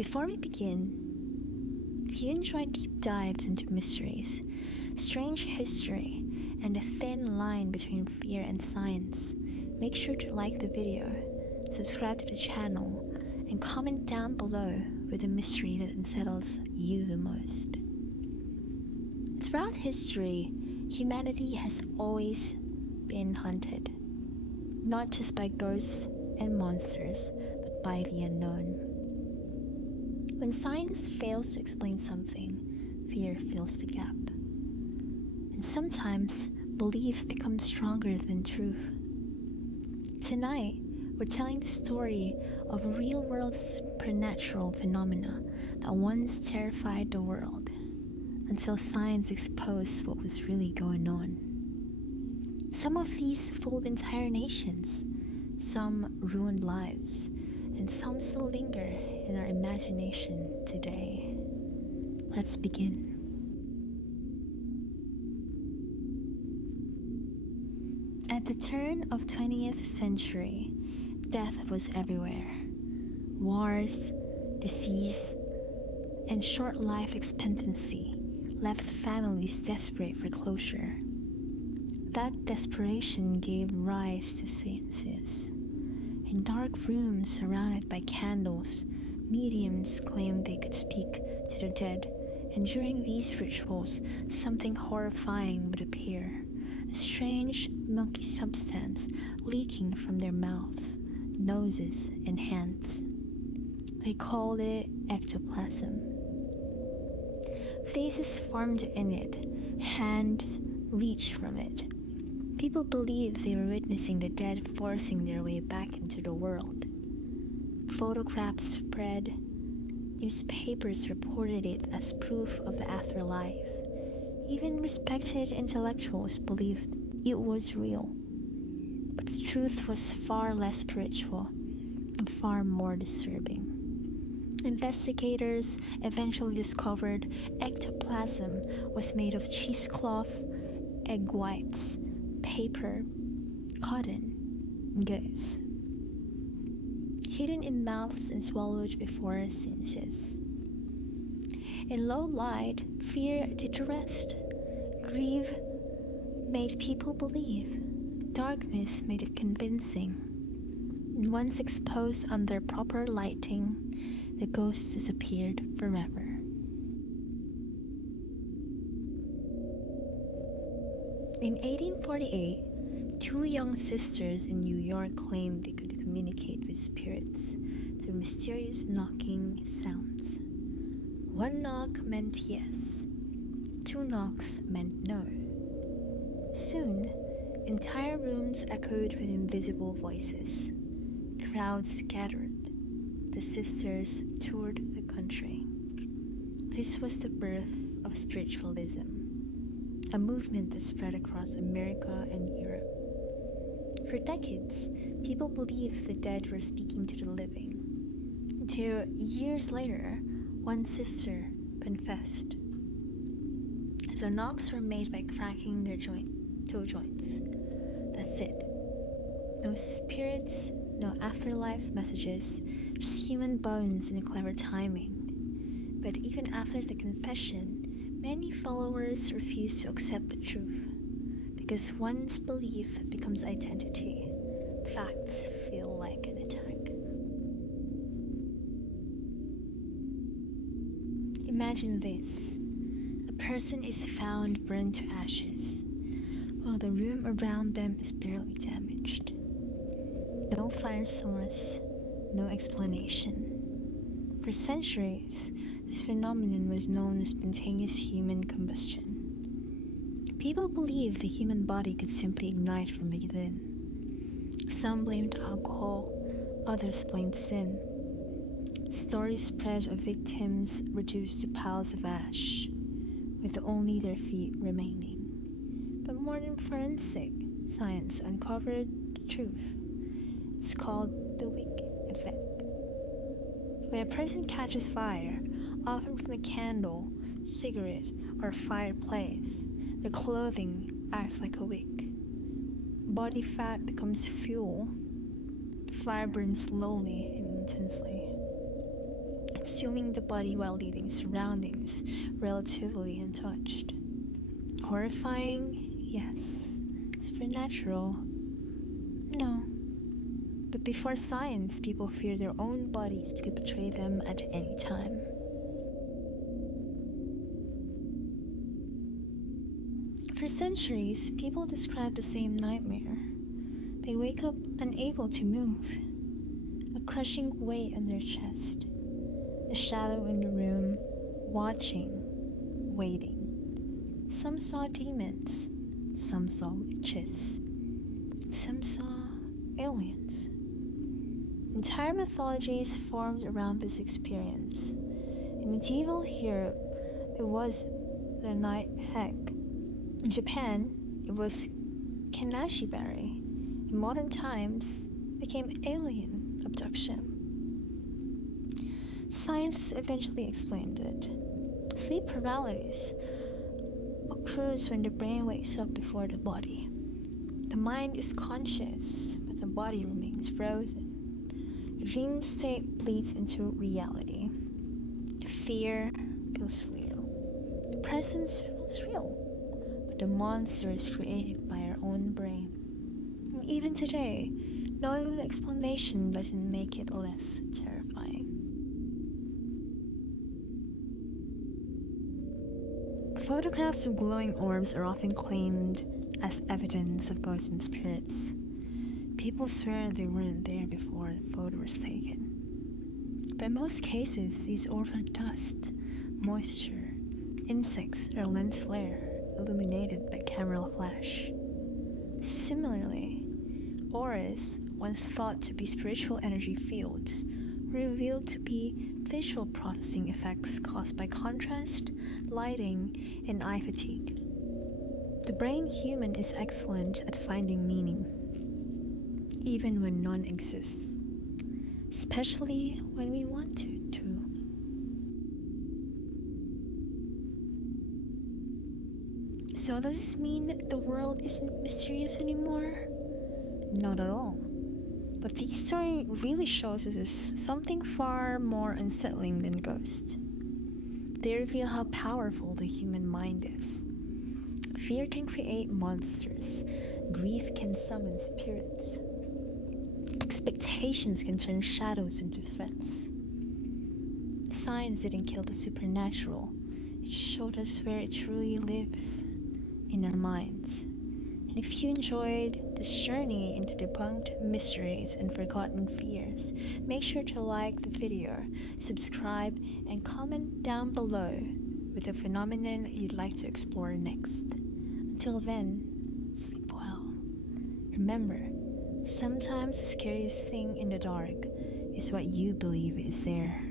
Before we begin, if you enjoy deep dives into mysteries, strange history, and the thin line between fear and science, make sure to like the video, subscribe to the channel, and comment down below with the mystery that unsettles you the most. Throughout history, humanity has always been hunted, not just by ghosts and monsters, but by the unknown. When science fails to explain something, fear fills the gap. And sometimes, belief becomes stronger than truth. Tonight, we're telling the story of a real-world supernatural phenomena that once terrified the world, until science exposed what was really going on. Some of these fooled entire nations, some ruined lives, and some still linger in our imagination today. Let's begin. At the turn of 20th century, death was everywhere. Wars, disease, and short life expectancy left families desperate for closure. That desperation gave rise to seances. In dark rooms surrounded by candles, mediums claimed they could speak to the dead, and during these rituals, something horrifying would appear. A strange, milky substance leaking from their mouths, noses, and hands. They called it ectoplasm. Faces formed in it, hands reached from it. People believed they were witnessing the dead forcing their way back into the world. Photographs spread. Newspapers reported it as proof of the afterlife. Even respected intellectuals believed it was real. But the truth was far less spiritual and far more disturbing. Investigators eventually discovered ectoplasm was made of cheesecloth, egg whites, paper, cotton, and goods, hidden in mouths and swallowed before seances. In low light, fear did the rest. Grief made people believe. Darkness made it convincing. And once exposed under proper lighting, the ghosts disappeared forever. In 1848, two young sisters in New York claimed they could communicate with spirits through mysterious knocking sounds. One knock meant yes, two knocks meant no. Soon, entire rooms echoed with invisible voices. Crowds gathered. The sisters toured the country. This was the birth of spiritualism, a movement that spread across America and Europe. For decades, people believed the dead were speaking to the living, until years later, one sister confessed. So knocks were made by cracking their toe joints. That's it. No spirits, no afterlife messages, just human bones and clever timing. But even after the confession, many followers refuse to accept the truth, because once belief becomes identity, facts feel like an attack. Imagine this. A person is found burned to ashes, while the room around them is barely damaged. No fire source, no explanation. For centuries, this phenomenon was known as spontaneous human combustion. People believed the human body could simply ignite from within. Some blamed alcohol, others blamed sin. Stories spread of victims reduced to piles of ash, with only their feet remaining. But modern forensic science uncovered the truth. It's called the wick effect. When a person catches fire, often from a candle, cigarette, or fireplace, their clothing acts like a wick. Body fat becomes fuel. The fire burns slowly and intensely. consuming the body while leaving surroundings relatively untouched. Horrifying? Yes. Supernatural? No. But before science, people feared their own bodies could betray them at any time. For centuries, people described the same nightmare. They wake up unable to move, a crushing weight on their chest, a shadow in the room, watching, waiting. Some saw demons, some saw witches, some saw aliens. Entire mythologies formed around this experience. In medieval Europe, it was the night hag. In Japan, it was kanashibari. In modern times, it became alien abduction. Science eventually explained it. Sleep paralysis occurs when the brain wakes up before the body. The mind is conscious, but the body remains frozen. The dream state bleeds into reality. The fear feels real. The presence feels real. But the monster is created by our own brain. And even today, knowing the explanation doesn't make it less terrifying. Photographs of glowing orbs are often claimed as evidence of ghosts and spirits. People swear they weren't there before the photo was taken. But in most cases, these orbs are dust, moisture, insects, or lens flare illuminated by camera flash. Similarly, auras, once thought to be spiritual energy fields, were revealed to be visual processing effects caused by contrast, lighting, and eye fatigue. The brain human is excellent at finding meaning, even when none exists, especially when we want to, too. So does this mean the world isn't mysterious anymore? Not at all. But this story really shows us something far more unsettling than ghosts. They reveal how powerful the human mind is. Fear can create monsters. Grief can summon spirits. Expectations can turn shadows into threats. Science didn't kill the supernatural. It showed us where it truly lives, in our minds. And if you enjoyed this journey into debunked mysteries and forgotten fears, make sure to like the video, subscribe, and comment down below with a phenomenon you'd like to explore next. Until then, sleep well. Remember, sometimes the scariest thing in the dark is what you believe is there.